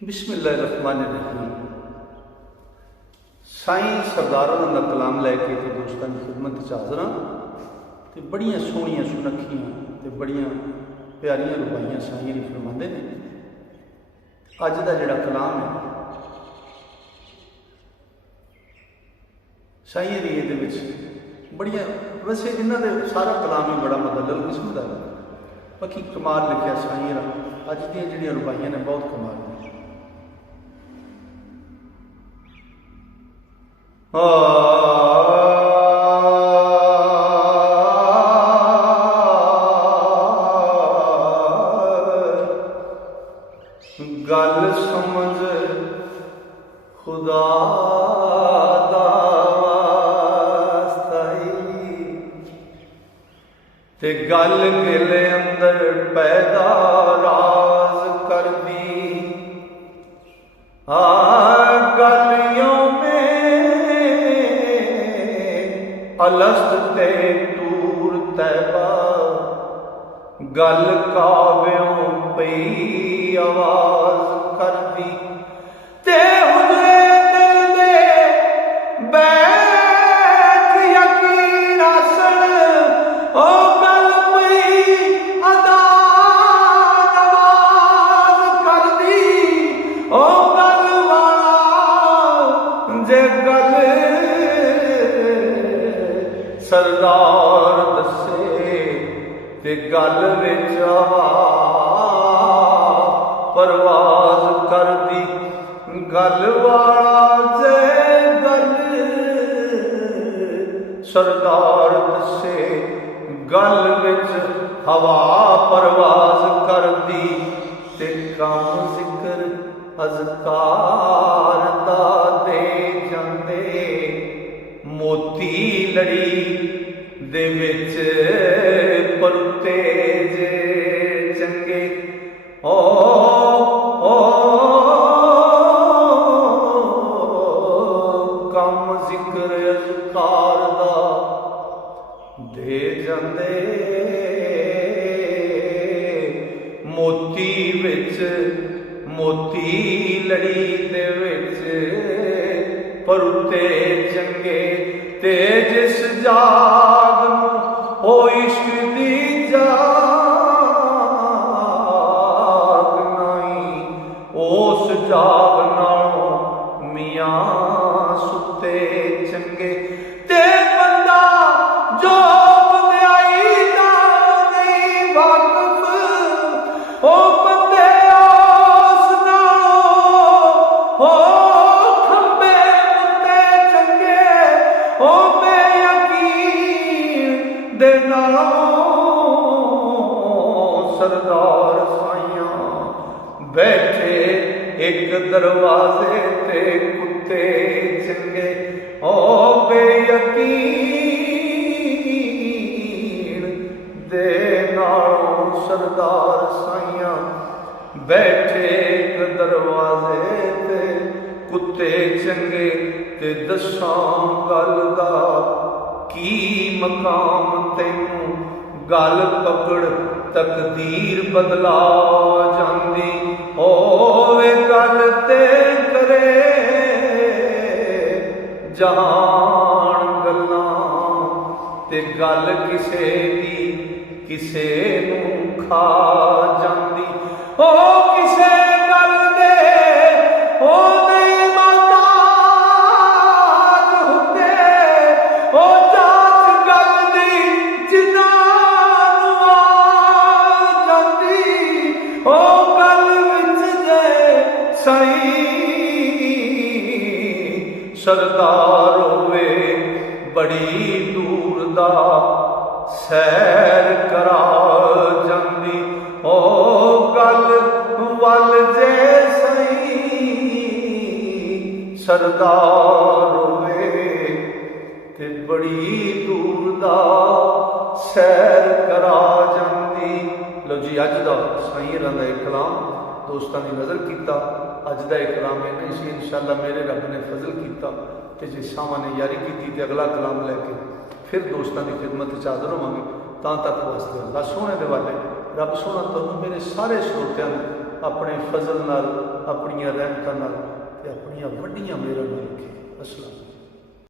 बिस्मिल्लाहिर्रहमानिर्रहीम। साईं सरदार होरां दा कलाम लैके तो दोस्तों की खिदमत च हाज़र हाँ। तो बड़िया सोहनिया सुनखियां तो बड़िया प्यारियां रुबाइयां साईं ने फरमाते हैं। अज का जिहड़ा कलाम है साईं दी इहदे विच बड़िया, वैसे इन्हां दे सारा कलाम ही बड़ा मुदल्लल किस्म का है, बाकी कमाल लिखिया साईं होरां। अज दी जिहड़ियां रुबाइयां ने बहुत कमाल ने। गल समझ खुदा दा वास्ताई ते गल गिले अंदर पैदा राज कर दी। गलियों अलस्त ते तूर तैबा गल काव्यों पई आवाज कर दी। ते हुजरे दिल दे बैठ यकीन आसन ओ गल पई अदा नवाज कर दी। ओ गल वाला जे गल सरदार दसे ते गल विच परवाज कर दी। गल वाला जे गल सरदार दसे गल विच हवा परवाज कर दी। ते काम जिक्र अज़कार दा दे जांदे मोती लड़ी दे विच परुते जे चंगे। ओ कम जिक्र अज़कार दा दे जांदे मोती विच मोती लड़ी दे विच परुते चंगे। ते जिस जाग हो इश्क दी जाग नहीं उस जाग नालों मियां सुते चंगे। ते बंदा जो बंदियाई दा नहीं वाकिफ ओ बंदे उस नालों हो सरदार साइयां बैठे एक दरवाजे ते कुत्ते चंगे। ओ बेयकीन दे नालों सरदार साइयां बैठे एक दरवाजे ते कुत्ते चंगे। ते दसां गल दा की मकाम तैनू गल पकड़ तकदीर बदला जांदी। होवे गल ते करे जहान गल्लां ते गल किसे दी किसे नू खा जांदी। ओ किसे गल दे ओ नहीं महताज हुंदे ओ जात गल दी जिन्ना सरदार होवे बड़ी दूर दा सैर करा जांदी। ओ गल वल जे सही सरदार होवे ते बड़ी दूर दा सैर करा जांदी। लो जी अज दा साईं होरां दा कलाम दोस्तों की नज़र किया। अज का एक कलाम है नहीं सी, इंशाअल्लाह मेरे रब ने फजल किया तो जे सावा ने यारी की तो अगला कलाम लैके फिर दोस्तों की खिदमत हाज़र होवांगे। तक वास्ते अल्लाह सोहने दे वाले रब सोहना तुहानूं मेरे सारे श्रोतियां अपने फजल नाल, अपनियां रहमतां नाल ते अपनियां वड्डियां मेहरां नाल रखे। अस्सलाम।